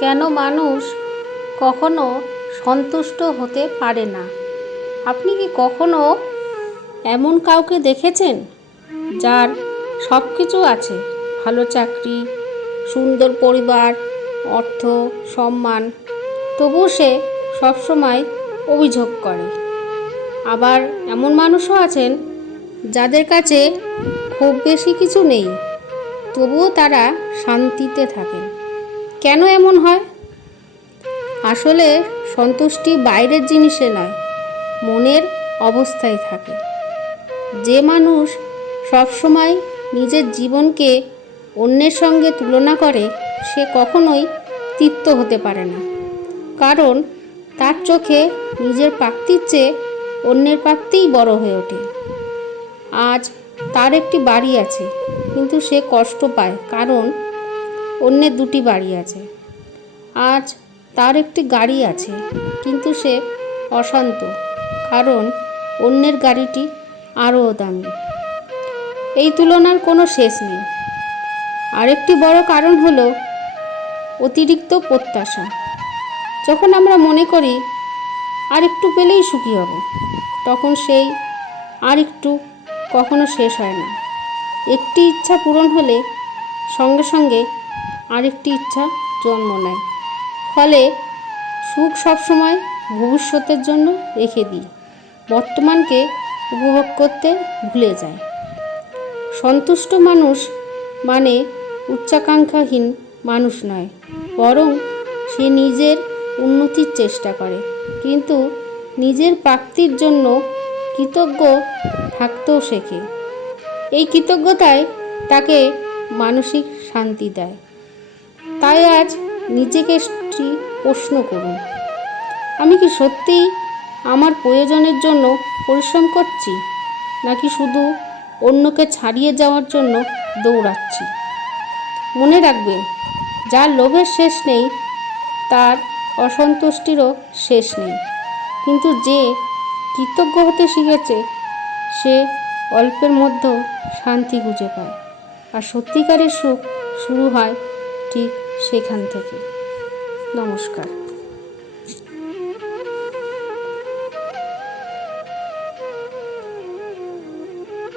কেন মানুষ কখনো সন্তুষ্ট হতে পারে না? আপনি কি কখনো এমন কাউকে দেখেছেন যার সব কিছু আছে, ভালো চাকরি, সুন্দর পরিবার, অর্থ, সম্মান, তবুও সে সবসময় অভিযোগ করে? আবার এমন মানুষও আছেন যাদের কাছে খুব বেশি কিছু নেই, তবুও তারা শান্তিতে থাকেন। কেন এমন হয়? আসলে সন্তুষ্টি বাইরের জিনিসে নয়, মনের অবস্থায় থাকে। যে মানুষ সবসময় নিজের জীবনকে অন্যের সঙ্গে তুলনা করে, সে কখনোই তৃপ্ত হতে পারে না। কারণ তার চোখে নিজের প্রাপ্তির চেয়ে অন্যের প্রাপ্তিই বড় হয়ে ওঠে। আজ তার একটি বাড়ি আছে, কিন্তু সে কষ্ট পায় কারণ অন্যের দুটি বাড়ি আছে। আজ তার একটি গাড়ি আছে, কিন্তু সে অশান্ত কারণ অন্যের গাড়িটি আরও দামি। এই তুলনার কোনো শেষ নেই। আরেকটি বড় কারণ হলো অতিরিক্ত প্রত্যাশা। যখন আমরা মনে করি আর একটু পেলেই সুখী হব, তখন সেই আর একটু কখনো শেষ হয় না। একটি ইচ্ছা পূরণ হলে সঙ্গে সঙ্গে আরেকটি ইচ্ছা জন্ম নেয়। ফলে সুখ সবসময় ভবিষ্যতের জন্য রেখে দিই, বর্তমানকে উপভোগ করতে ভুলে যায়। সন্তুষ্ট মানুষ মানে উচ্চাকাঙ্ক্ষাহীন মানুষ নয়, বরং সে নিজের উন্নতির চেষ্টা করে, কিন্তু নিজের প্রাপ্তির জন্য কৃতজ্ঞ থাকতেও শেখে। এই কৃতজ্ঞতাই তাকে মানসিক শান্তি দেয়। তাই আজ নিজেকে একটি প্রশ্ন করুন, আমি কি সত্যিই আমার প্রয়োজনের জন্য পরিশ্রম করছি, নাকি শুধু অন্যকে ছাড়িয়ে যাওয়ার জন্য দৌড়াচ্ছি? মনে রাখবেন, যার লোভের শেষ নেই তার অসন্তুষ্টিরও শেষ নেই, কিন্তু যে কৃতজ্ঞ হতে শিখেছে সে অল্পের মধ্যেও শান্তি খুঁজে পায়। আর সত্যিকারের সুখ শুরু হয় ঠিক সেখান থেকে। নমস্কার।